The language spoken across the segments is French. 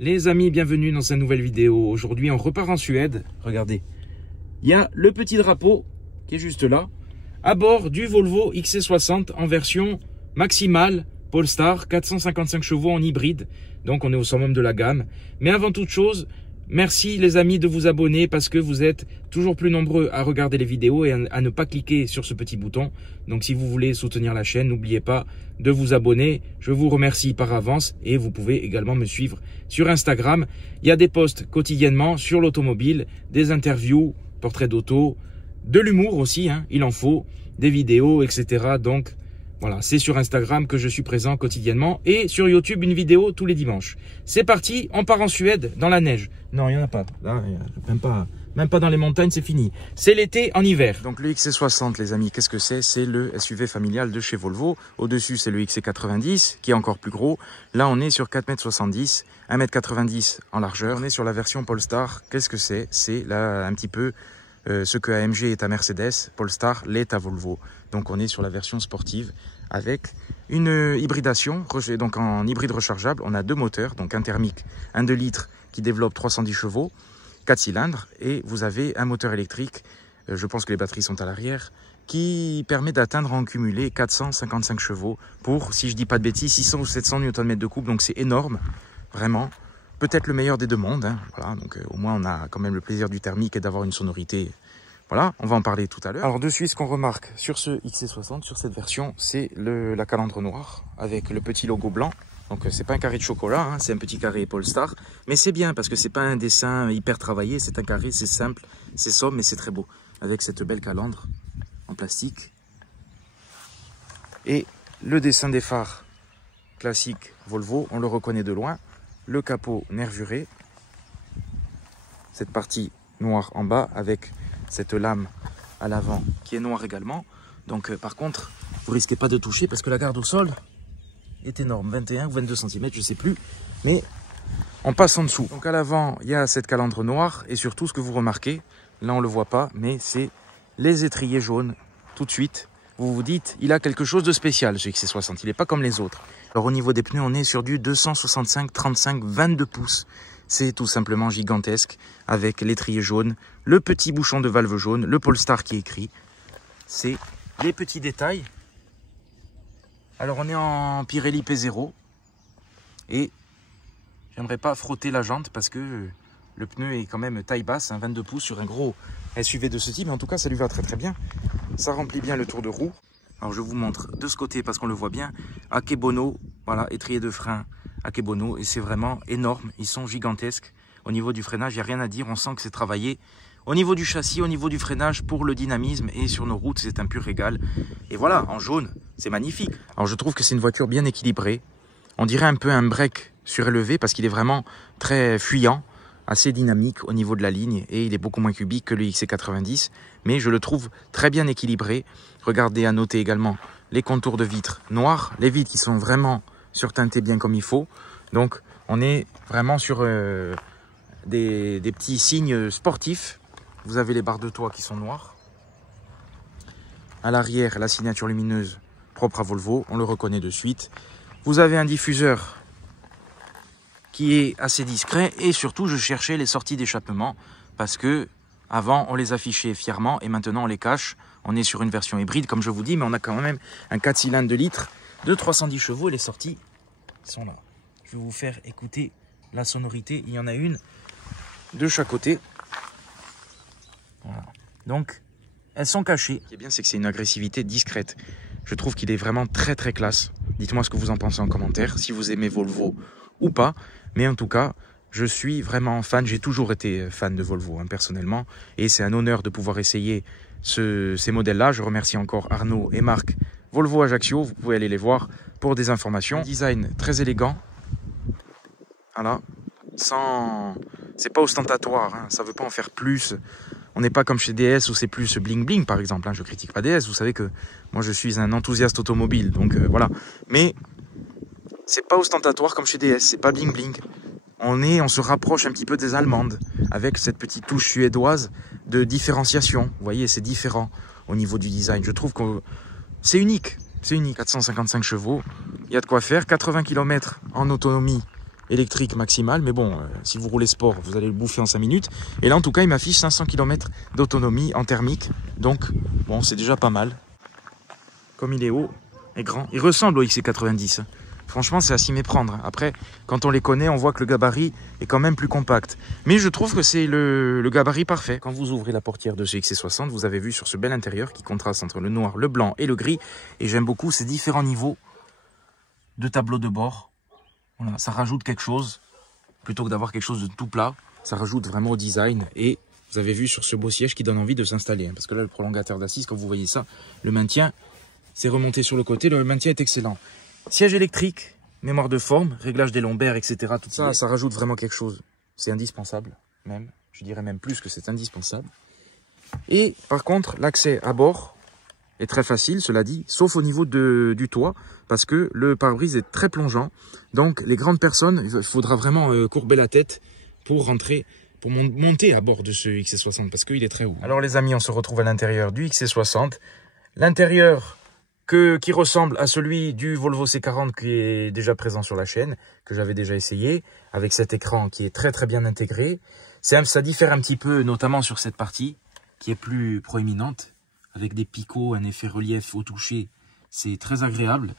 Les amis, bienvenue dans cette nouvelle vidéo. Aujourd'hui, on repart en Suède. Regardez, il y a le petit drapeau qui est juste là, à bord du Volvo XC60 en version maximale Polestar, 455 chevaux en hybride. Donc, on est au summum de la gamme. Mais avant toute chose, merci les amis de vous abonner parce que vous êtes toujours plus nombreux à regarder les vidéos et à ne pas cliquer sur ce petit bouton. Donc si vous voulez soutenir la chaîne, n'oubliez pas de vous abonner. Je vous remercie par avance et vous pouvez également me suivre sur Instagram. Il y a des posts quotidiennement sur l'automobile, des interviews, portraits d'auto, de l'humour aussi, hein, il en faut, des vidéos, etc. Donc voilà, c'est sur Instagram que je suis présent quotidiennement et sur YouTube une vidéo tous les dimanches. C'est parti, on part en Suède dans la neige. Non, il n'y en a pas. Là, même pas dans les montagnes, c'est fini. C'est l'été en hiver. Donc le XC60, les amis, qu'est-ce que c'est? C'est le SUV familial de chez Volvo. Au-dessus, c'est le XC90 qui est encore plus gros. Là, on est sur 4,70 m, 1,90 m en largeur. On est sur la version Polestar. Qu'est-ce que c'est? C'est là un petit peu ce que AMG est à Mercedes, Polestar l'est à Volvo. Donc on est sur la version sportive avec une hybridation, donc en hybride rechargeable. On a deux moteurs, donc un thermique, un 2 litres qui développe 310 chevaux, 4 cylindres, et vous avez un moteur électrique, je pense que les batteries sont à l'arrière, qui permet d'atteindre en cumulé 455 chevaux pour, si je dis pas de bêtises, 600 ou 700 Nm de couple, donc c'est énorme, vraiment. Peut-être le meilleur des deux mondes, hein. Voilà, donc au moins on a quand même le plaisir du thermique et d'avoir une sonorité. Voilà, on va en parler tout à l'heure. Alors dessus, ce qu'on remarque sur ce XC60, sur cette version, c'est la calandre noire avec le petit logo blanc. Donc c'est pas un carré de chocolat, hein, c'est un petit carré Polestar. Mais c'est bien parce que c'est pas un dessin hyper travaillé, c'est un carré, c'est simple, c'est sobre, mais c'est très beau. Avec cette belle calandre en plastique. Et le dessin des phares classique Volvo, on le reconnaît de loin. Le capot nervuré, cette partie noire en bas avec cette lame à l'avant qui est noire également. Donc par contre, vous risquez pas de toucher parce que la garde au sol est énorme, 21 ou 22 cm, je sais plus, mais on passe en dessous. Donc à l'avant, il y a cette calandre noire et surtout ce que vous remarquez, là on le voit pas, mais c'est les étriers jaunes tout de suite. Vous vous dites, il a quelque chose de spécial ce XC60, il n'est pas comme les autres. Alors au niveau des pneus, on est sur du 265, 35, 22 pouces. C'est tout simplement gigantesque avec l'étrier jaune, le petit bouchon de valve jaune, le Polestar qui est écrit. C'est les petits détails. Alors on est en Pirelli P0 et j'aimerais pas frotter la jante parce que le pneu est quand même taille basse, 22 pouces sur un gros SUV de ce type. Mais en tout cas, ça lui va très très bien. Ça remplit bien le tour de roue. Alors je vous montre de ce côté parce qu'on le voit bien. Akebono, voilà, étrier de frein Akebono. Et c'est vraiment énorme, ils sont gigantesques. Au niveau du freinage, il n'y a rien à dire, on sent que c'est travaillé. Au niveau du châssis, au niveau du freinage, pour le dynamisme et sur nos routes, c'est un pur régal. Et voilà, en jaune, c'est magnifique. Alors je trouve que c'est une voiture bien équilibrée. On dirait un peu un break surélevé parce qu'il est vraiment très fuyant, assez dynamique au niveau de la ligne et il est beaucoup moins cubique que le XC90. Mais je le trouve très bien équilibré. Regardez, à noter également les contours de vitres noires, les vitres qui sont vraiment surteintées bien comme il faut. Donc on est vraiment sur des petits signes sportifs. Vous avez les barres de toit qui sont noires. À l'arrière, la signature lumineuse propre à Volvo, on le reconnaît de suite. Vous avez un diffuseur qui est assez discret et surtout je cherchais les sorties d'échappement parce que avant on les affichait fièrement et maintenant on les cache. On est sur une version hybride comme je vous dis, mais on a quand même un 4 cylindres de litres de 310 chevaux et les sorties sont là. Je vais vous faire écouter la sonorité, il y en a une de chaque côté. Voilà. Donc elles sont cachées. Ce qui est bien, c'est que c'est une agressivité discrète. Je trouve qu'il est vraiment très très classe. Dites-moi ce que vous en pensez en commentaire, si vous aimez Volvo ou pas. Mais en tout cas, je suis vraiment fan. J'ai toujours été fan de Volvo, hein, personnellement. Et c'est un honneur de pouvoir essayer ces modèles-là. Je remercie encore Arnaud et Marc Volvo Ajaccio. Vous pouvez aller les voir pour des informations. Un design très élégant. Voilà. C'est pas ostentatoire, hein. Ça veut pas en faire plus. On n'est pas comme chez DS où c'est plus bling bling par exemple, hein. Je critique pas DS, vous savez que moi je suis un enthousiaste automobile, donc voilà. Mais c'est pas ostentatoire comme chez DS, c'est pas bling bling. On se rapproche un petit peu des allemandes avec cette petite touche suédoise de différenciation. Vous voyez, c'est différent au niveau du design. Je trouve que c'est unique. C'est unique. 455 chevaux, il y a de quoi faire. 80 km en autonomie électrique maximale. Mais bon, si vous roulez sport, vous allez le bouffer en 5 minutes. Et là, en tout cas, il m'affiche 500 km d'autonomie en thermique. Donc, bon, c'est déjà pas mal. Comme il est haut et grand. Il ressemble au XC90. Franchement, c'est à s'y méprendre. Après, quand on les connaît, on voit que le gabarit est quand même plus compact. Mais je trouve que c'est le gabarit parfait. Quand vous ouvrez la portière de ce XC60, vous avez vu sur ce bel intérieur qui contraste entre le noir, le blanc et le gris. Et j'aime beaucoup ces différents niveaux de tableau de bord. Voilà, ça rajoute quelque chose. Plutôt que d'avoir quelque chose de tout plat, ça rajoute vraiment au design. Et vous avez vu sur ce beau siège qui donne envie de s'installer. Parce que là, le prolongateur d'assise, quand vous voyez ça, le maintien, c'est remonté sur le côté. Le maintien est excellent. Siège électrique, mémoire de forme, réglage des lombaires, etc. Tout ça, ça rajoute vraiment quelque chose. C'est indispensable, même. Je dirais même plus que c'est indispensable. Et par contre, l'accès à bord est très facile, cela dit, sauf au niveau du toit, parce que le pare-brise est très plongeant. Donc, les grandes personnes, il faudra vraiment courber la tête pour rentrer, pour monter à bord de ce XC60, parce qu'il est très haut. Alors les amis, on se retrouve à l'intérieur du XC60. L'intérieur qui ressemble à celui du Volvo C40 qui est déjà présent sur la chaîne, que j'avais déjà essayé, avec cet écran qui est très bien intégré. Ça diffère un petit peu, notamment sur cette partie, qui est plus proéminente, avec des picots, un effet relief au toucher. C'est très agréable.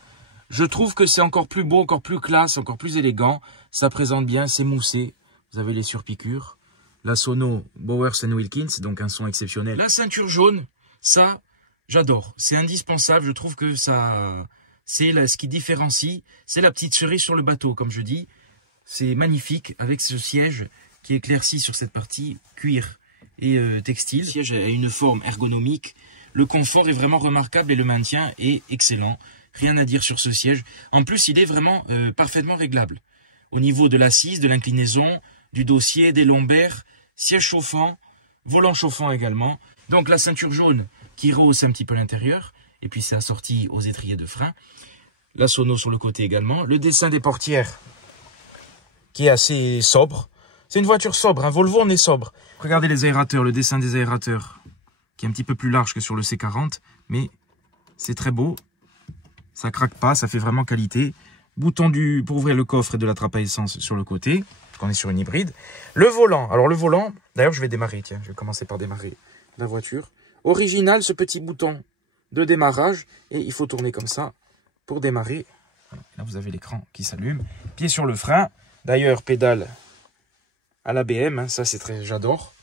Je trouve que c'est encore plus beau, encore plus classe, encore plus élégant. Ça présente bien, c'est moussé. Vous avez les surpiqûres. La sono Bowers & Wilkins, donc un son exceptionnel. La ceinture jaune, ça... j'adore, c'est indispensable, je trouve que ça, c'est ce qui différencie, c'est la petite cerise sur le bateau, comme je dis. C'est magnifique avec ce siège qui éclaircit sur cette partie cuir et textile. Le siège a une forme ergonomique, le confort est vraiment remarquable et le maintien est excellent. Rien à dire sur ce siège. En plus, il est vraiment parfaitement réglable. Au niveau de l'assise, de l'inclinaison, du dossier, des lombaires, siège chauffant, volant chauffant également. Donc la ceinture jaune qui rehausse un petit peu l'intérieur, et puis c'est assorti aux étriers de frein. La sono sur le côté également. Le dessin des portières qui est assez sobre. C'est une voiture sobre, un Volvo on est sobre. Regardez les aérateurs, le dessin des aérateurs qui est un petit peu plus large que sur le C40, mais c'est très beau. Ça craque pas, ça fait vraiment qualité. Bouton pour ouvrir le coffre et de la trappe à essence sur le côté, parce qu'on est sur une hybride. Le volant, alors le volant, d'ailleurs je vais démarrer, tiens, je vais commencer par démarrer la voiture. Original, ce petit bouton de démarrage, et il faut tourner comme ça pour démarrer. Voilà. Là vous avez l'écran qui s'allume. Pied sur le frein, d'ailleurs pédale à l'ABM, hein, ça c'est très, j'adore.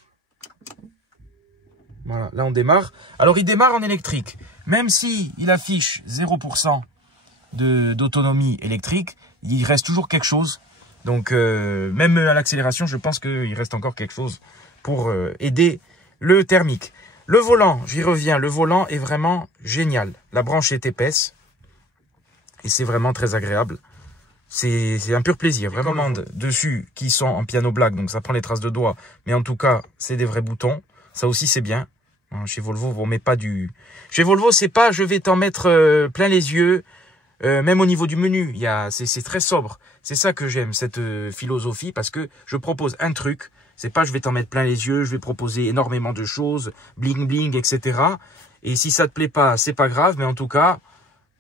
Voilà, là on démarre. Alors il démarre en électrique, même si il affiche 0% d'autonomie électrique, il reste toujours quelque chose. Donc même à l'accélération, je pense qu'il reste encore quelque chose pour aider le thermique. Le volant, j'y reviens, le volant est vraiment génial. La branche est épaisse et c'est vraiment très agréable. C'est un pur plaisir. Vraiment, commandes dessus qui sont en piano black, donc ça prend les traces de doigts. Mais en tout cas, c'est des vrais boutons. Ça aussi, c'est bien. Chez Volvo, on met pas du... Chez Volvo, c'est pas je vais t'en mettre plein les yeux. Même au niveau du menu, c'est très sobre. C'est ça que j'aime, cette philosophie, parce que je propose un truc. C'est pas je vais t'en mettre plein les yeux, je vais proposer énormément de choses, bling bling, etc. Et si ça te plaît pas, c'est pas grave, mais en tout cas,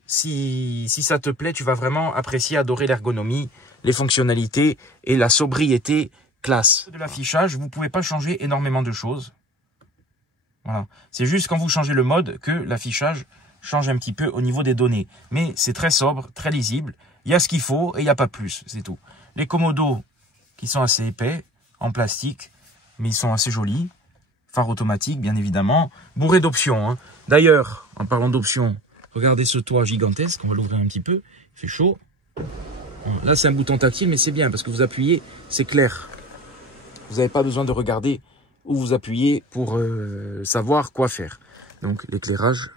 si ça te plaît, tu vas vraiment apprécier, adorer l'ergonomie, les fonctionnalités et la sobriété classe. De l'affichage, vous pouvez pas changer énormément de choses. Voilà. C'est juste quand vous changez le mode que l'affichage change un petit peu au niveau des données. Mais c'est très sobre, très lisible. Il y a ce qu'il faut et il n'y a pas plus, c'est tout. Les commodos qui sont assez épais, en plastique, mais ils sont assez jolis. Phare automatique, bien évidemment. Bourré d'options. Hein. D'ailleurs, en parlant d'options, regardez ce toit gigantesque. On va l'ouvrir un petit peu. Il fait chaud. Là, c'est un bouton tactile, mais c'est bien parce que vous appuyez, c'est clair. Vous n'avez pas besoin de regarder où vous appuyez pour savoir quoi faire. Donc, l'éclairage,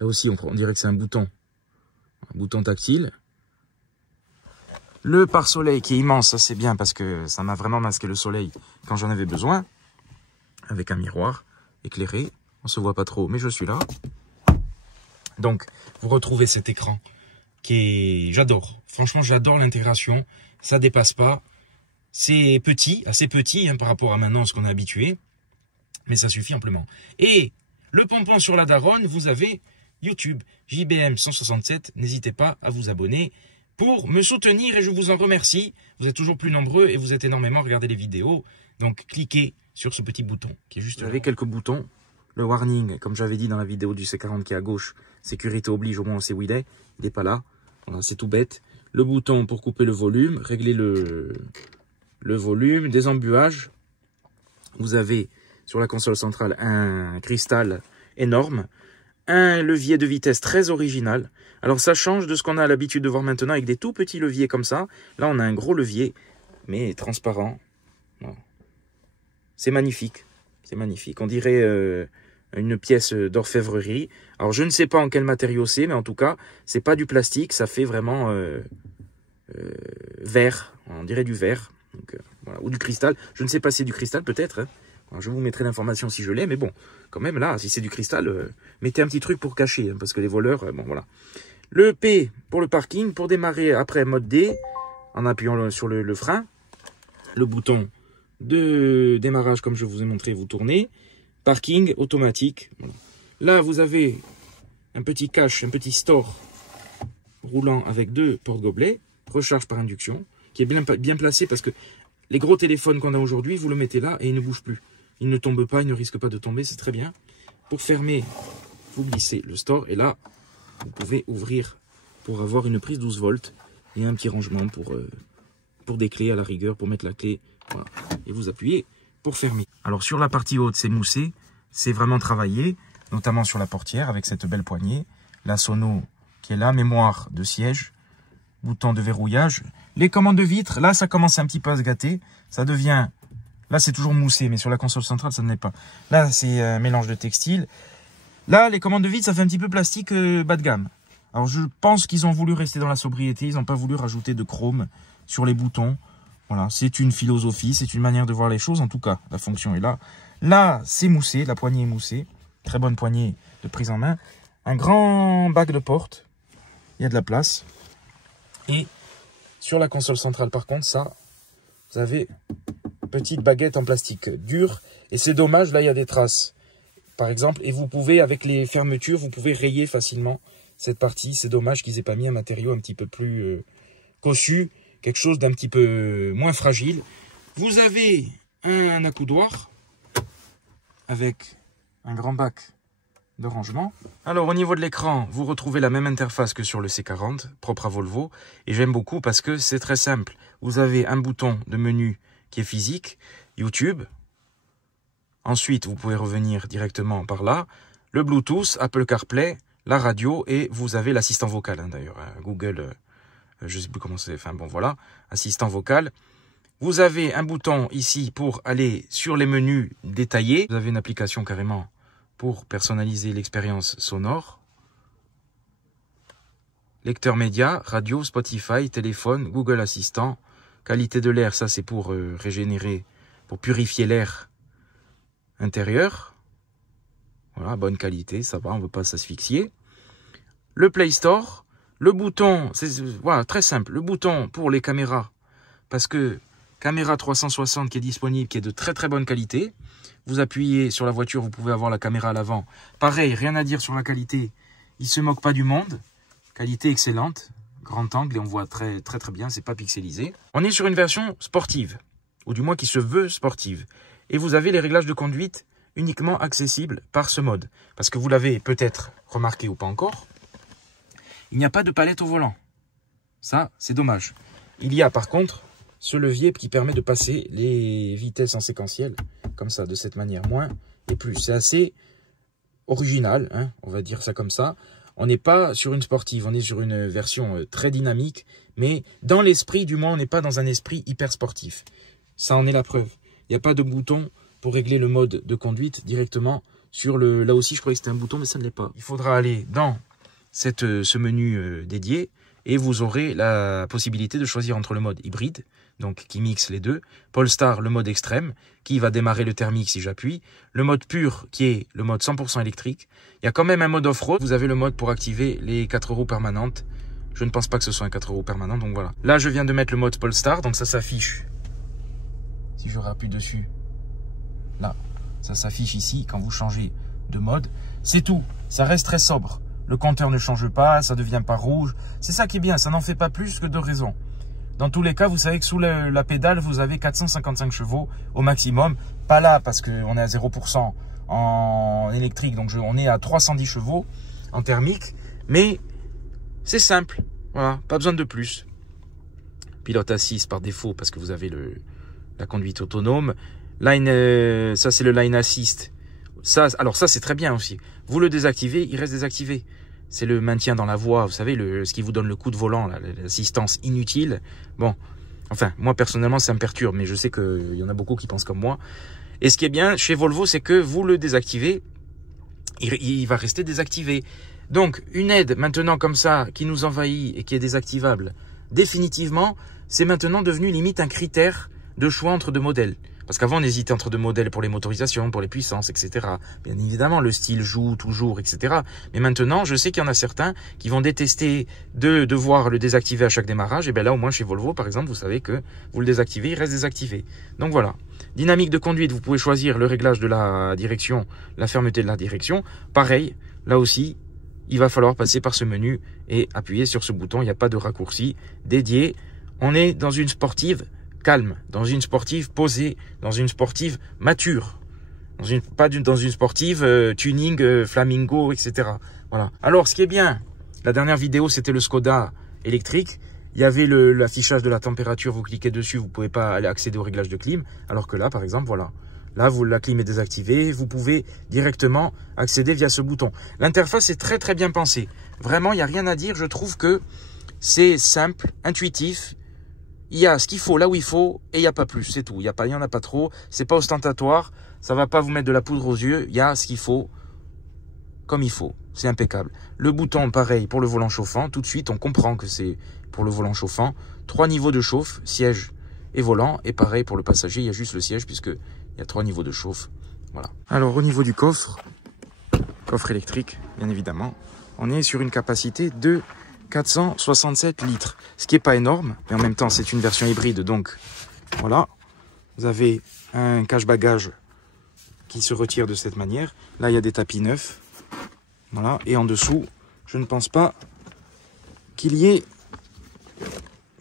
là aussi, on dirait que c'est un bouton tactile. Le pare-soleil qui est immense, ça c'est bien parce que ça m'a vraiment masqué le soleil quand j'en avais besoin. Avec un miroir éclairé. On se voit pas trop, mais je suis là. Donc, vous retrouvez cet écran qui est... J'adore. Franchement, j'adore l'intégration. Ça dépasse pas. C'est petit, assez petit hein, par rapport à maintenant ce qu'on est habitué. Mais ça suffit amplement. Et le pompon sur la daronne, vous avez YouTube, JBM 167. N'hésitez pas à vous abonner. pour me soutenir et je vous en remercie. Vous êtes toujours plus nombreux et vous êtes énormément à regarder les vidéos. Donc cliquez sur ce petit bouton qui est juste là. Vous avez quelques boutons. Le warning, comme j'avais dit dans la vidéo du C40 qui est à gauche, sécurité oblige, au moins on sait où il est. Il n'est pas là. Voilà, c'est tout bête. Le bouton pour couper le volume, régler le volume, des embuages. Vous avez sur la console centrale un cristal énorme, un levier de vitesse très original. Alors ça change de ce qu'on a l'habitude de voir maintenant avec des tout petits leviers comme ça. Là on a un gros levier, mais transparent. C'est magnifique, c'est magnifique. On dirait une pièce d'orfèvrerie. Alors je ne sais pas en quel matériau c'est, mais en tout cas c'est pas du plastique, ça fait vraiment verre, on dirait du verre. Donc, voilà. Ou du cristal, je ne sais pas si c'est du cristal peut-être, hein. Alors, je vous mettrai l'information si je l'ai, mais bon, quand même là, si c'est du cristal, mettez un petit truc pour cacher, hein, parce que les voleurs, bon voilà. Le P pour le parking, pour démarrer après mode D, en appuyant sur le frein, le bouton de démarrage comme je vous ai montré, vous tournez, parking automatique. Voilà. Là, vous avez un petit cache, un petit store roulant avec 2 porte-gobelets, recharge par induction, qui est bien placé parce que les gros téléphones qu'on a aujourd'hui, vous le mettez là et il ne bouge plus. Il ne tombe pas, il ne risque pas de tomber, c'est très bien. Pour fermer, vous glissez le store et là, vous pouvez ouvrir pour avoir une prise 12 volts et un petit rangement pour des clés à la rigueur, pour mettre la clé. Voilà. Et vous appuyez pour fermer. Alors sur la partie haute, c'est moussé, c'est vraiment travaillé, notamment sur la portière avec cette belle poignée. La sono qui est là, mémoire de siège, bouton de verrouillage. Les commandes de vitres, là ça commence un petit peu à se gâter. Ça devient, là c'est toujours moussé, mais sur la console centrale ça ne l'est pas. Là c'est un mélange de textile. Là les commandes de vitres ça fait un petit peu plastique bas de gamme. Alors je pense qu'ils ont voulu rester dans la sobriété, ils n'ont pas voulu rajouter de chrome sur les boutons. Voilà, c'est une philosophie, c'est une manière de voir les choses. En tout cas, la fonction est là. Là, c'est moussé, la poignée est moussée. Très bonne poignée de prise en main. Un grand bac de porte. Il y a de la place. Et sur la console centrale, par contre, ça, vous avez une petite baguette en plastique dur. Et c'est dommage, là, il y a des traces. Par exemple, et vous pouvez, avec les fermetures, vous pouvez rayer facilement cette partie. C'est dommage qu'ils aient pas mis un matériau un petit peu plus cossu. Quelque chose d'un petit peu moins fragile. Vous avez un accoudoir avec un grand bac de rangement. Alors au niveau de l'écran, vous retrouvez la même interface que sur le C40, propre à Volvo. Et j'aime beaucoup parce que c'est très simple. Vous avez un bouton de menu qui est physique, YouTube. Ensuite, vous pouvez revenir directement par là. Le Bluetooth, Apple CarPlay, la radio et vous avez l'assistant vocal hein, d'ailleurs, Google... je ne sais plus comment c'est, enfin bon voilà, assistant vocal. Vous avez un bouton ici pour aller sur les menus détaillés. Vous avez une application carrément pour personnaliser l'expérience sonore. Lecteur média, radio, Spotify, téléphone, Google Assistant. Qualité de l'air, ça c'est pour régénérer, pour purifier l'air intérieur. Voilà, bonne qualité, ça va, on ne veut pas s'asphyxier. Le Play Store. Le bouton, c'est voilà, très simple, le bouton pour les caméras, parce que caméra 360 qui est disponible, qui est de très très bonne qualité. Vous appuyez sur la voiture, vous pouvez avoir la caméra à l'avant. Pareil, rien à dire sur la qualité, il ne se moque pas du monde. Qualité excellente, grand angle et on voit très très très bien, c'est pas pixelisé. On est sur une version sportive, ou du moins qui se veut sportive. Et vous avez les réglages de conduite uniquement accessibles par ce mode. Parce que vous l'avez peut-être remarqué ou pas encore. Il n'y a pas de palette au volant. Ça, c'est dommage. Il y a par contre ce levier qui permet de passer les vitesses en séquentiel, comme ça, de cette manière, moins et plus. C'est assez original, hein, on va dire ça comme ça. On n'est pas sur une sportive, on est sur une version très dynamique, mais dans l'esprit, du moins, on n'est pas dans un esprit hyper sportif. Ça en est la preuve. Il n'y a pas de bouton pour régler le mode de conduite directement sur le... Là aussi, je croyais que c'était un bouton, mais ça ne l'est pas. Il faudra aller dans... ce menu dédié et vous aurez la possibilité de choisir entre le mode hybride, donc qui mixe les deux, Polestar le mode extrême, qui va démarrer le thermique si j'appuie, le mode pur qui est le mode 100% électrique. Il y a quand même un mode off-road, vous avez le mode pour activer les 4 roues permanentes. Je ne pense pas que ce soit un 4 roues permanent, donc voilà. Là je viens de mettre le mode Polestar, donc ça s'affiche, si je rappuie dessus, là, ça s'affiche ici quand vous changez de mode. C'est tout, ça reste très sobre. le compteur ne change pas, ça ne devient pas rouge. C'est ça qui est bien, ça n'en fait pas plus que de raison. Dans tous les cas, vous savez que sous la pédale, vous avez 455 chevaux au maximum. Pas là, parce qu'on est à 0% en électrique, donc on est à 310 chevaux en thermique. Mais c'est simple, voilà, pas besoin de plus. Pilote assise par défaut, parce que vous avez la conduite autonome. Ça, c'est le line assist. Ça, alors ça, c'est très bien aussi. Vous le désactivez, il reste désactivé. C'est le maintien dans la voie, vous savez, ce qui vous donne le coup de volant, l'assistance inutile. Bon, enfin, moi personnellement, ça me perturbe, mais je sais qu'il y en a beaucoup qui pensent comme moi. Et ce qui est bien chez Volvo, c'est que vous le désactivez, il va rester désactivé. Donc, une aide maintenant comme ça, qui nous envahit et qui est désactivable, définitivement, c'est maintenant devenu limite un critère de choix entre deux modèles. Parce qu'avant, on hésitait entre deux modèles pour les motorisations, pour les puissances, etc. Bien évidemment, le style joue toujours, etc. Mais maintenant, je sais qu'il y en a certains qui vont détester de devoir le désactiver à chaque démarrage. Et bien là, au moins chez Volvo, par exemple, vous savez que vous le désactivez, il reste désactivé. Donc voilà. Dynamique de conduite, vous pouvez choisir le réglage de la direction, la fermeté de la direction. Pareil, là aussi, il va falloir passer par ce menu et appuyer sur ce bouton. Il n'y a pas de raccourci dédié. On est dans une sportive calme, dans une sportive posée, dans une sportive mature, pas dans une sportive tuning flamingo, etc. Voilà. Alors, ce qui est bien, la dernière vidéo, c'était le Skoda électrique. Il y avait l'affichage de la température, vous cliquez dessus, vous ne pouvez pas aller accéder au réglage de clim. Alors que là, par exemple, voilà. Là, la clim est désactivée, vous pouvez directement accéder via ce bouton. L'interface est très très bien pensée. Vraiment, il n'y a rien à dire. Je trouve que c'est simple, intuitif. Il y a ce qu'il faut là où il faut et il n'y a pas plus, c'est tout. Il y en a pas trop, c'est pas ostentatoire, ça va pas vous mettre de la poudre aux yeux. Il y a ce qu'il faut comme il faut, c'est impeccable. Le bouton, pareil pour le volant chauffant. Tout de suite, on comprend que c'est pour le volant chauffant. 3 niveaux de chauffe, siège et volant. Et pareil pour le passager, il y a juste le siège puisque il y a 3 niveaux de chauffe. Voilà. Alors au niveau du coffre électrique, bien évidemment, on est sur une capacité de 467 litres, ce qui n'est pas énorme, mais en même temps c'est une version hybride, donc voilà, vous avez un cache-bagages qui se retire de cette manière. Là il y a des tapis neufs, voilà, et en dessous je ne pense pas qu'il y ait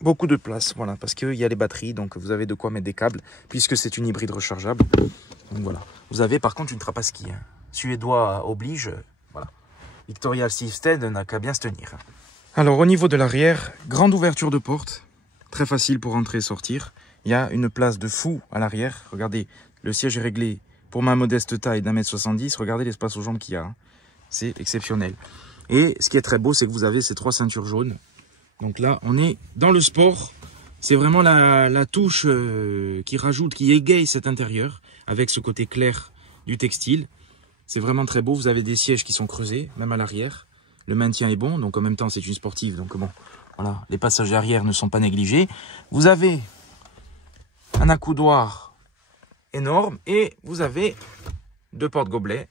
beaucoup de place, voilà, parce qu'il y a les batteries, donc vous avez de quoi mettre des câbles, puisque c'est une hybride rechargeable. Donc voilà, vous avez par contre une trappe à ski, hein. Suédois oblige, voilà, Victoria System n'a qu'à bien se tenir. Alors au niveau de l'arrière, grande ouverture de porte, très facile pour entrer et sortir. Il y a une place de fou à l'arrière. Regardez, le siège est réglé pour ma modeste taille d'1,70 m. Regardez l'espace aux jambes qu'il y a, hein. C'est exceptionnel. Et ce qui est très beau, c'est que vous avez ces 3 ceintures jaunes. Donc là, on est dans le sport. C'est vraiment la touche qui rajoute, qui égaye cet intérieur avec ce côté clair du textile. C'est vraiment très beau. Vous avez des sièges qui sont creusés, même à l'arrière. Le maintien est bon, donc en même temps c'est une sportive, donc bon, voilà, les passagers arrière ne sont pas négligés. Vous avez un accoudoir énorme et vous avez 2 porte-gobelets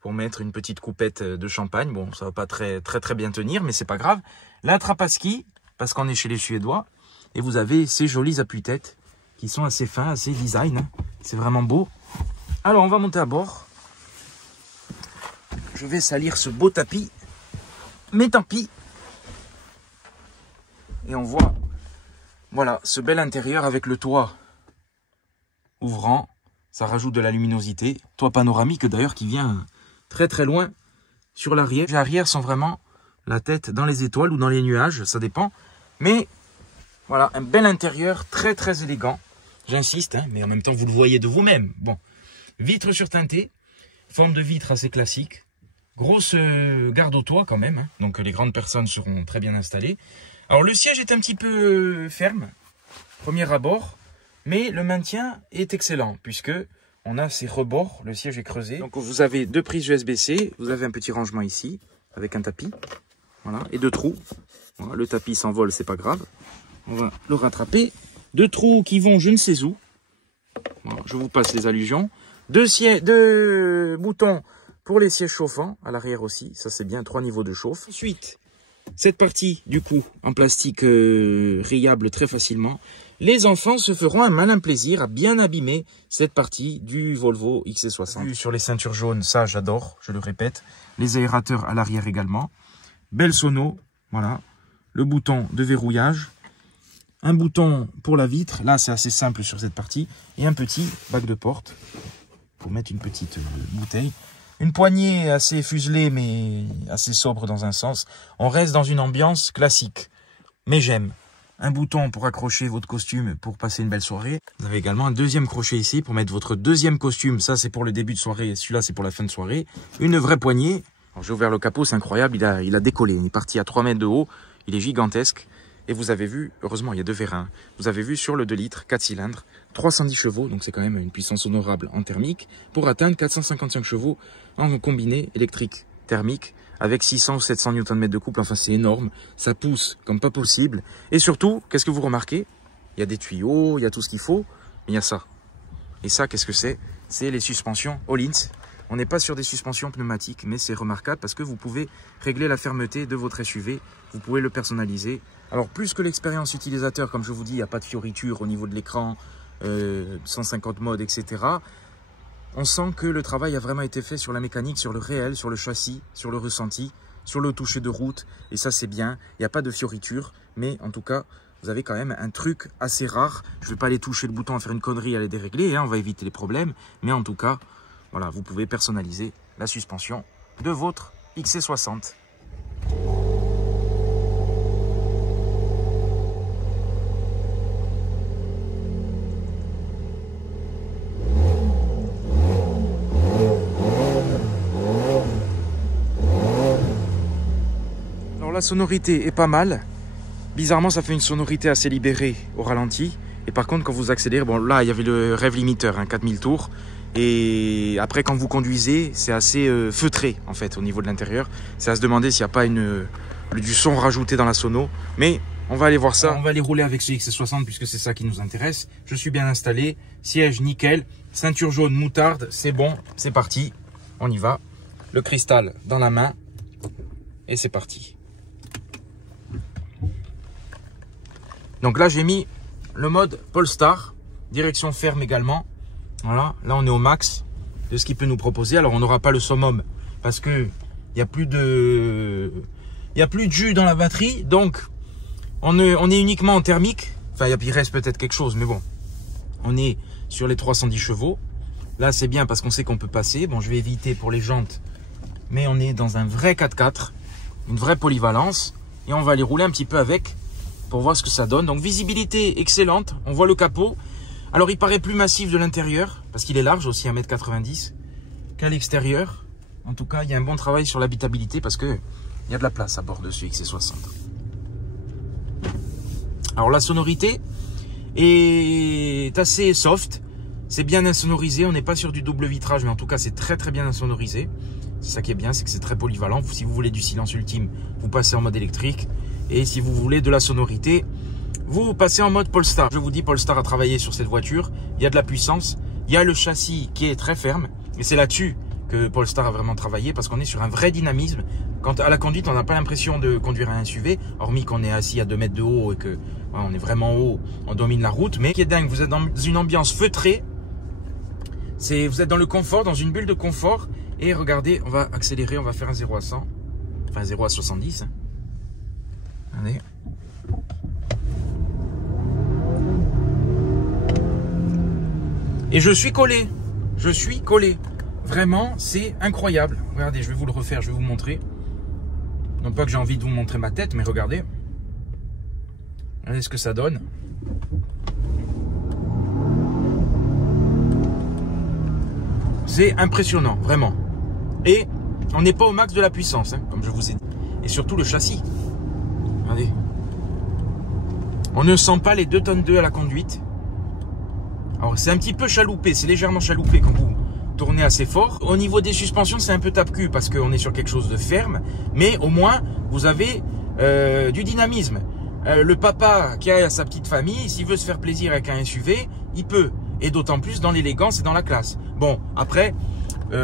pour mettre une petite coupette de champagne. Bon, ça va pas très bien tenir, mais c'est pas grave. La trappe à ski, parce qu'on est chez les Suédois, et vous avez ces jolis appuis-têtes qui sont assez fins, assez design, hein. C'est vraiment beau. Alors on va monter à bord. Je vais salir ce beau tapis. Mais tant pis. Et on voit, voilà, ce bel intérieur avec le toit ouvrant. Ça rajoute de la luminosité. Toit panoramique d'ailleurs qui vient très très loin sur l'arrière. Les arrières sont vraiment la tête dans les étoiles ou dans les nuages, ça dépend. Mais voilà, un bel intérieur très très élégant. J'insiste, hein, mais en même temps vous le voyez de vous-même. Bon, vitres surteintées, forme de vitre assez classique. Grosse garde au toit quand même, hein. Donc les grandes personnes seront très bien installées. Alors le siège est un petit peu ferme, premier abord, mais le maintien est excellent puisque on a ces rebords, le siège est creusé. Donc vous avez 2 prises USB-C, vous avez un petit rangement ici avec un tapis, voilà, et 2 trous. Voilà, le tapis s'envole, c'est pas grave. On va le rattraper. 2 trous qui vont je ne sais où. Voilà, je vous passe les allusions. 2 boutons pour les sièges chauffants, à l'arrière aussi, ça c'est bien, 3 niveaux de chauffe. Ensuite, cette partie, du coup, en plastique rayable très facilement. Les enfants se feront un malin plaisir à bien abîmer cette partie du Volvo XC60. Sur les ceintures jaunes, ça j'adore, je le répète. Les aérateurs à l'arrière également. belle sono, voilà, le bouton de verrouillage, un bouton pour la vitre, là c'est assez simple sur cette partie, et un petit bac de porte pour mettre une petite bouteille. Une poignée assez fuselée mais assez sobre dans un sens. On reste dans une ambiance classique, mais j'aime. Un bouton pour accrocher votre costume pour passer une belle soirée. Vous avez également un deuxième crochet ici pour mettre votre deuxième costume. Ça c'est pour le début de soirée et celui-là c'est pour la fin de soirée. Une vraie poignée. J'ai ouvert le capot, c'est incroyable, il a décollé. Il est parti à 3 mètres de haut, il est gigantesque. Et vous avez vu, heureusement il y a deux vérins, vous avez vu sur le 2 litres, 4 cylindres, 310 chevaux, donc c'est quand même une puissance honorable en thermique, pour atteindre 455 chevaux en combiné électrique thermique, avec 600 ou 700 Nm de couple, enfin c'est énorme, ça pousse comme pas possible. Et surtout, qu'est-ce que vous remarquez? Il y a des tuyaux, il y a tout ce qu'il faut, mais il y a ça. Et ça, qu'est-ce que c'est? C'est les suspensions Öhlins. On n'est pas sur des suspensions pneumatiques, mais c'est remarquable parce que vous pouvez régler la fermeté de votre SUV, vous pouvez le personnaliser. Alors plus que l'expérience utilisateur, comme je vous dis, il n'y a pas de fioritures au niveau de l'écran, 150 modes, etc. On sent que le travail a vraiment été fait sur la mécanique, sur le réel, sur le châssis, sur le ressenti, sur le toucher de route. Et ça c'est bien, il n'y a pas de fioritures, mais en tout cas, vous avez quand même un truc assez rare. Je ne vais pas aller toucher le bouton à faire une connerie, à les dérégler, hein, on va éviter les problèmes. Mais en tout cas, voilà, vous pouvez personnaliser la suspension de votre XC60. Alors la sonorité est pas mal. Bizarrement, ça fait une sonorité assez libérée au ralenti. Et par contre, quand vous accélérez, bon là, il y avait le rev limiter, hein, 4000 tours. Et après, quand vous conduisez, c'est assez feutré, en fait, au niveau de l'intérieur. C'est à se demander s'il n'y a pas du son rajouté dans la sono. Mais on va aller voir ça. Alors, on va aller rouler avec ce XC60 puisque c'est ça qui nous intéresse. Je suis bien installé. Siège nickel. Ceinture jaune moutarde. C'est bon. C'est parti. On y va. Le cristal dans la main. Et c'est parti. Donc là, j'ai mis le mode Polestar. Direction ferme également. Voilà, là on est au max de ce qu'il peut nous proposer. Alors on n'aura pas le summum parce que il n'y a plus de jus dans la batterie, donc on est uniquement en thermique. Enfin il reste peut-être quelque chose, mais bon, on est sur les 310 chevaux. Là c'est bien parce qu'on sait qu'on peut passer. Bon, je vais éviter pour les jantes, mais on est dans un vrai 4x4, une vraie polyvalence, et on va aller rouler un petit peu avec pour voir ce que ça donne. Donc visibilité excellente, on voit le capot. Alors il paraît plus massif de l'intérieur, parce qu'il est large aussi, 1,90 m, qu'à l'extérieur. En tout cas, il y a un bon travail sur l'habitabilité, parce qu'il y a de la place à bord de ce XC60. Alors la sonorité est assez soft, c'est bien insonorisé, on n'est pas sur du double vitrage, mais en tout cas c'est très bien insonorisé. C'est ça qui est bien, c'est que c'est très polyvalent. Si vous voulez du silence ultime, vous passez en mode électrique, et si vous voulez de la sonorité, vous passez en mode Polestar. Je vous dis, Polestar a travaillé sur cette voiture. Il y a de la puissance. Il y a le châssis qui est très ferme. Et c'est là-dessus que Polestar a vraiment travaillé parce qu'on est sur un vrai dynamisme. Quant à la conduite, on n'a pas l'impression de conduire un SUV, hormis qu'on est assis à 2 mètres de haut et que voilà, on est vraiment haut, on domine la route. Mais ce qui est dingue, vous êtes dans une ambiance feutrée. Vous êtes dans le confort, dans une bulle de confort. Et regardez, on va accélérer, on va faire un 0 à 100. Enfin, 0 à 70. Hein. Allez. Et je suis collé. Je suis collé. Vraiment, c'est incroyable. Regardez, je vais vous le refaire, je vais vous montrer. Non pas que j'ai envie de vous montrer ma tête, mais regardez. Regardez ce que ça donne. C'est impressionnant, vraiment. Et on n'est pas au max de la puissance, hein, comme je vous ai dit. Et surtout le châssis. Regardez. On ne sent pas les 2,2 tonnes à la conduite. Alors c'est un petit peu chaloupé, c'est légèrement chaloupé quand vous tournez assez fort. Au niveau des suspensions, c'est un peu tape-cul parce qu'on est sur quelque chose de ferme. Mais au moins, vous avez du dynamisme. Le papa qui a sa petite famille, s'il veut se faire plaisir avec un SUV, il peut. Et d'autant plus dans l'élégance et dans la classe. Bon, après,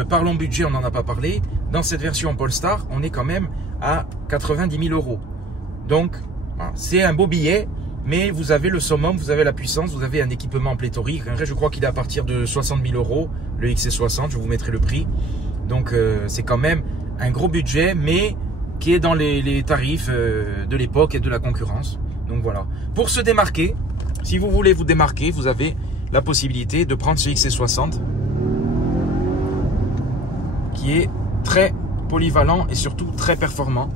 parlons budget, on n'en a pas parlé. Dans cette version Polestar, on est quand même à 90 000 €. Donc, c'est un beau billet. Mais vous avez le summum, vous avez la puissance, vous avez un équipement pléthorique. Je crois qu'il est à partir de 60 000 €, le XC60, je vous mettrai le prix. Donc c'est quand même un gros budget, mais qui est dans les tarifs de l'époque et de la concurrence. Donc voilà. Pour se démarquer, si vous voulez vous démarquer, vous avez la possibilité de prendre ce XC60 qui est très polyvalent et surtout très performant.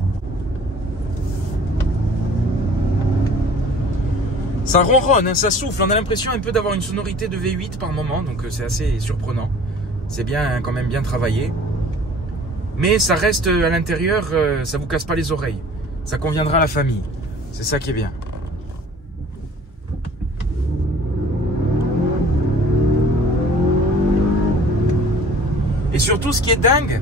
Ça ronronne, hein, ça souffle, on a l'impression un peu d'avoir une sonorité de V8 par moment, donc c'est assez surprenant. C'est bien, quand même bien travaillé. Mais ça reste à l'intérieur, ça vous casse pas les oreilles. Ça conviendra à la famille. C'est ça qui est bien. Et surtout, ce qui est dingue,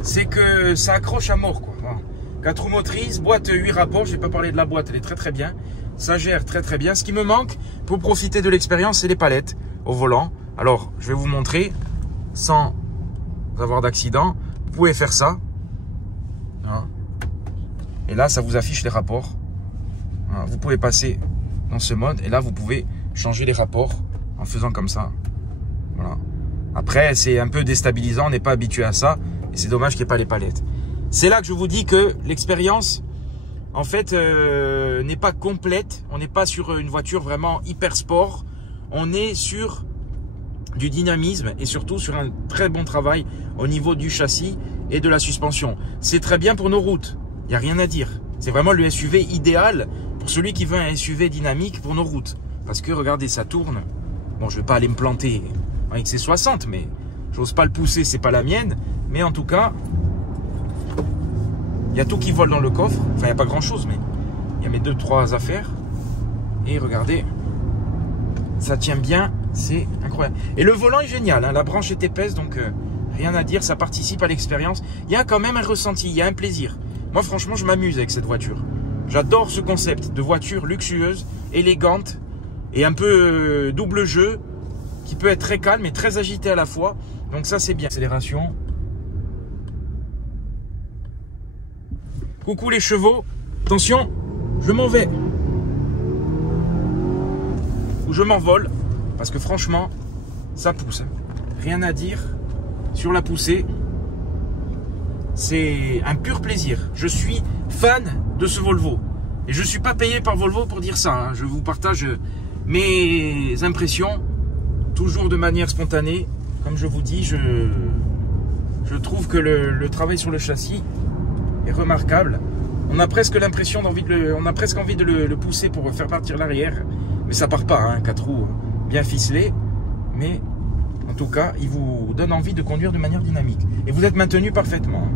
c'est que ça accroche à mort, quoi. Voilà. 4 roues motrices, boîte 8 rapports, je vais pas parler de la boîte, elle est très bien. Ça gère très bien. Ce qui me manque pour profiter de l'expérience, c'est les palettes au volant. Alors, je vais vous montrer sans avoir d'accident. Vous pouvez faire ça. Voilà. Et là, ça vous affiche les rapports. Voilà. Vous pouvez passer dans ce mode. Et là, vous pouvez changer les rapports en faisant comme ça. Voilà. Après, c'est un peu déstabilisant. On n'est pas habitué à ça. Et c'est dommage qu'il n'y ait pas les palettes. C'est là que je vous dis que l'expérience, en fait, n'est pas complète. On n'est pas sur une voiture vraiment hyper sport. On est sur du dynamisme et surtout sur un très bon travail au niveau du châssis et de la suspension. C'est très bien pour nos routes. Il n'y a rien à dire. C'est vraiment le SUV idéal pour celui qui veut un SUV dynamique pour nos routes. Parce que regardez, ça tourne. Bon, je ne vais pas aller me planter en XC60, mais j'ose pas le pousser, c'est pas la mienne. Mais en tout cas, il y a tout qui vole dans le coffre. Enfin, il n'y a pas grand chose, mais il y a mes 2-3 affaires. Et regardez, ça tient bien, c'est incroyable. Et le volant est génial, hein. La branche est épaisse, donc rien à dire, ça participe à l'expérience. Il y a quand même un ressenti, il y a un plaisir. Moi, franchement, je m'amuse avec cette voiture. J'adore ce concept de voiture luxueuse, élégante et un peu double jeu, qui peut être très calme et très agité à la fois. Donc ça, c'est bien. Accélération. Coucou les chevaux. Attention, je m'en vais. Ou je m'envole. Parce que franchement, ça pousse. Rien à dire sur la poussée. C'est un pur plaisir. Je suis fan de ce Volvo. Et je ne suis pas payé par Volvo pour dire ça, hein. Je vous partage mes impressions, toujours de manière spontanée. Comme je vous dis, je trouve que le travail sur le châssis est remarquable. On a presque l'impression envie de le pousser pour faire partir l'arrière. Mais ça part pas, hein, 4 roues bien ficelées. Mais en tout cas, il vous donne envie de conduire de manière dynamique. Et vous êtes maintenu parfaitement.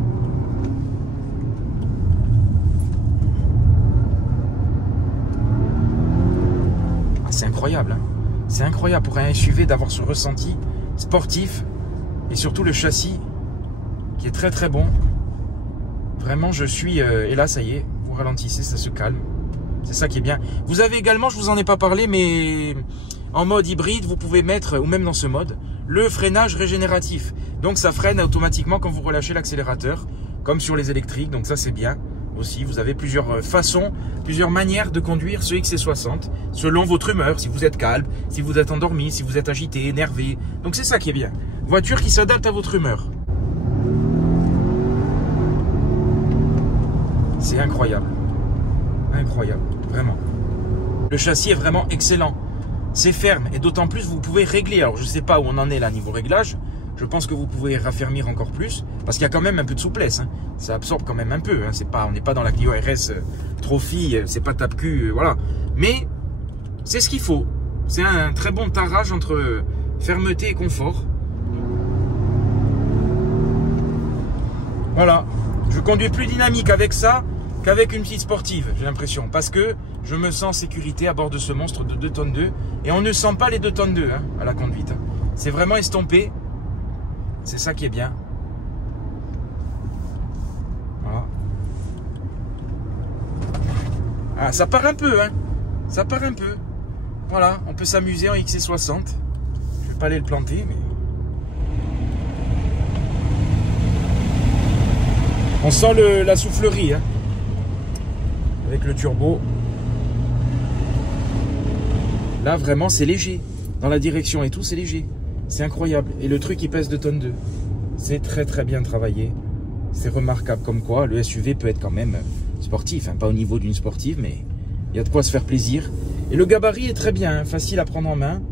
Ah, c'est incroyable, hein. C'est incroyable pour un SUV d'avoir ce ressenti sportif. Et surtout le châssis qui est très bon. Vraiment, je suis... et là, ça y est, vous ralentissez, ça se calme. C'est ça qui est bien. Vous avez également, je vous en ai pas parlé, mais en mode hybride, vous pouvez mettre, ou même dans ce mode, le freinage régénératif. Donc ça freine automatiquement quand vous relâchez l'accélérateur, comme sur les électriques. Donc ça, c'est bien aussi. Vous avez plusieurs façons, plusieurs manières de conduire ce XC60, selon votre humeur, si vous êtes calme, si vous êtes endormi, si vous êtes agité, énervé. Donc c'est ça qui est bien. Voiture qui s'adapte à votre humeur. C'est incroyable. Incroyable, vraiment. Le châssis est vraiment excellent. C'est ferme et d'autant plus vous pouvez régler. Alors je ne sais pas où on en est là niveau réglage. Je pense que vous pouvez raffermir encore plus parce qu'il y a quand même un peu de souplesse, hein. Ça absorbe quand même un peu, hein. On n'est pas dans la Clio RS Trophy, c'est pas tape-cul, voilà. Mais c'est ce qu'il faut. C'est un très bon tarage entre fermeté et confort. Voilà. Je conduis plus dynamique avec ça qu'avec une petite sportive, j'ai l'impression. Parce que je me sens en sécurité à bord de ce monstre de 2 tonnes 2. Et on ne sent pas les 2 tonnes 2 hein, à la conduite. Hein. C'est vraiment estompé. C'est ça qui est bien. Voilà. Ah, ça part un peu, hein. Ça part un peu. Voilà, on peut s'amuser en XC60. Je vais pas aller le planter, mais... On sent la soufflerie, hein. Avec le turbo. Là, vraiment, c'est léger. Dans la direction et tout, c'est léger. C'est incroyable. Et le truc, il pèse 2 tonnes 2. C'est très bien travaillé. C'est remarquable comme quoi le SUV peut être quand même sportif. Hein, pas au niveau d'une sportive, mais il y a de quoi se faire plaisir. Et le gabarit est très bien, hein, facile à prendre en main.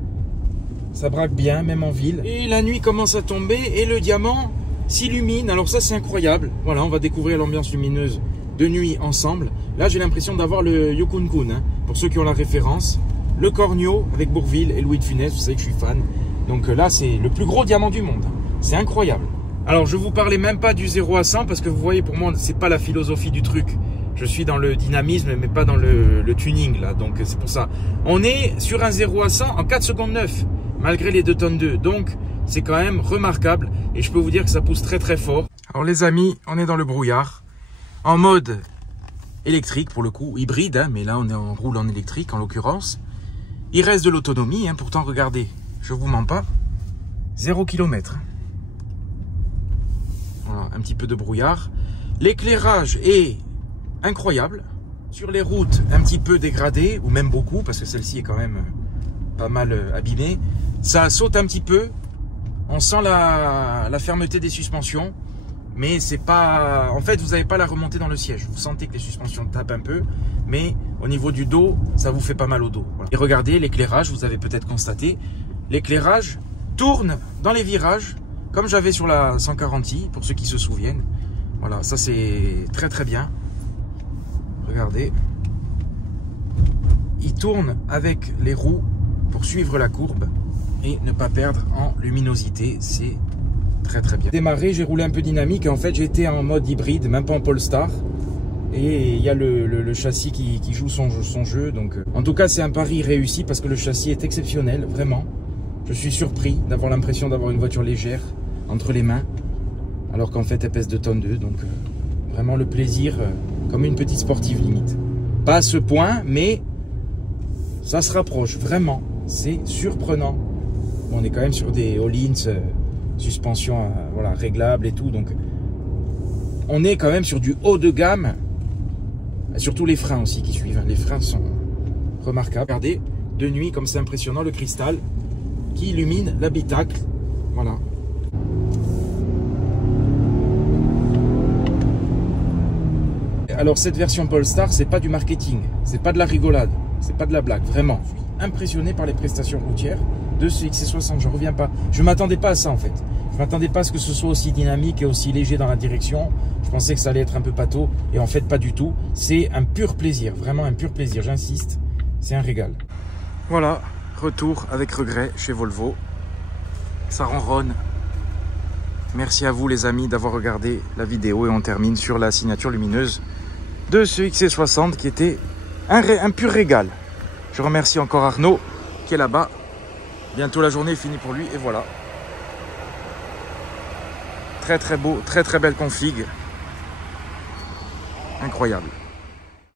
Ça braque bien, même en ville. Et la nuit commence à tomber et le diamant s'illumine. Alors ça, c'est incroyable. Voilà, on va découvrir l'ambiance lumineuse de nuit ensemble. Là, j'ai l'impression d'avoir le Yukon Kun, hein, pour ceux qui ont la référence. Le Cornio avec Bourvil et Louis de Funès, vous savez que je suis fan. Donc là, c'est le plus gros diamant du monde. C'est incroyable. Alors, je vous parlais même pas du 0 à 100 parce que vous voyez, pour moi, c'est pas la philosophie du truc. Je suis dans le dynamisme, mais pas dans le tuning, là. Donc, c'est pour ça. On est sur un 0 à 100 en 4 secondes 9, malgré les 2 tonnes 2. Donc, c'est quand même remarquable. Et je peux vous dire que ça pousse très, très fort. Alors, les amis, on est dans le brouillard. En mode électrique, pour le coup. Hybride, hein, mais là, on roule en électrique, en l'occurrence. Il reste de l'autonomie, hein, pourtant, regardez. Je vous mens pas. 0 km. Voilà, un petit peu de brouillard. L'éclairage est incroyable. Sur les routes, un petit peu dégradé, ou même beaucoup, parce que celle-ci est quand même pas mal abîmée. Ça saute un petit peu. On sent la fermeté des suspensions. Mais c'est pas... En fait, vous n'avez pas la remontée dans le siège. Vous sentez que les suspensions tapent un peu. Mais au niveau du dos, ça vous fait pas mal au dos. Voilà. Et regardez, l'éclairage, vous avez peut-être constaté. L'éclairage tourne dans les virages, comme j'avais sur la 140i, pour ceux qui se souviennent. Voilà, ça c'est très très bien. Regardez. Il tourne avec les roues pour suivre la courbe et ne pas perdre en luminosité. C'est très très bien. Démarré, j'ai roulé un peu dynamique et en fait j'étais en mode hybride, même pas en Polestar. Et il y a le châssis qui joue son jeu. Donc, en tout cas, c'est un pari réussi parce que le châssis est exceptionnel, vraiment. Je suis surpris d'avoir l'impression d'avoir une voiture légère entre les mains, alors qu'en fait elle pèse 2 tonnes 2. Donc vraiment le plaisir, comme une petite sportive limite. Pas à ce point, mais ça se rapproche, vraiment. C'est surprenant. Bon, on est quand même sur des Öhlins, suspension voilà, réglable et tout. Donc on est quand même sur du haut de gamme. Surtout les freins aussi qui suivent. Les freins sont remarquables. Regardez, de nuit, comme c'est impressionnant, le cristal qui illumine l'habitacle. Voilà. Alors cette version Polestar, c'est pas du marketing, c'est pas de la rigolade, c'est pas de la blague, vraiment. Je suis impressionné par les prestations routières de ce XC60, je reviens pas. Je m'attendais pas à ça en fait. Je m'attendais pas à ce que ce soit aussi dynamique et aussi léger dans la direction. Je pensais que ça allait être un peu pâteau et en fait pas du tout. C'est un pur plaisir, vraiment un pur plaisir, j'insiste, c'est un régal. Voilà. Retour avec regret chez Volvo. Ça ronronne. Merci à vous les amis d'avoir regardé la vidéo et on termine sur la signature lumineuse de ce XC60 qui était un pur régal. Je remercie encore Arnaud qui est là-bas. Bientôt la journée est finie pour lui et voilà. Très très beau, très très belle config. Incroyable.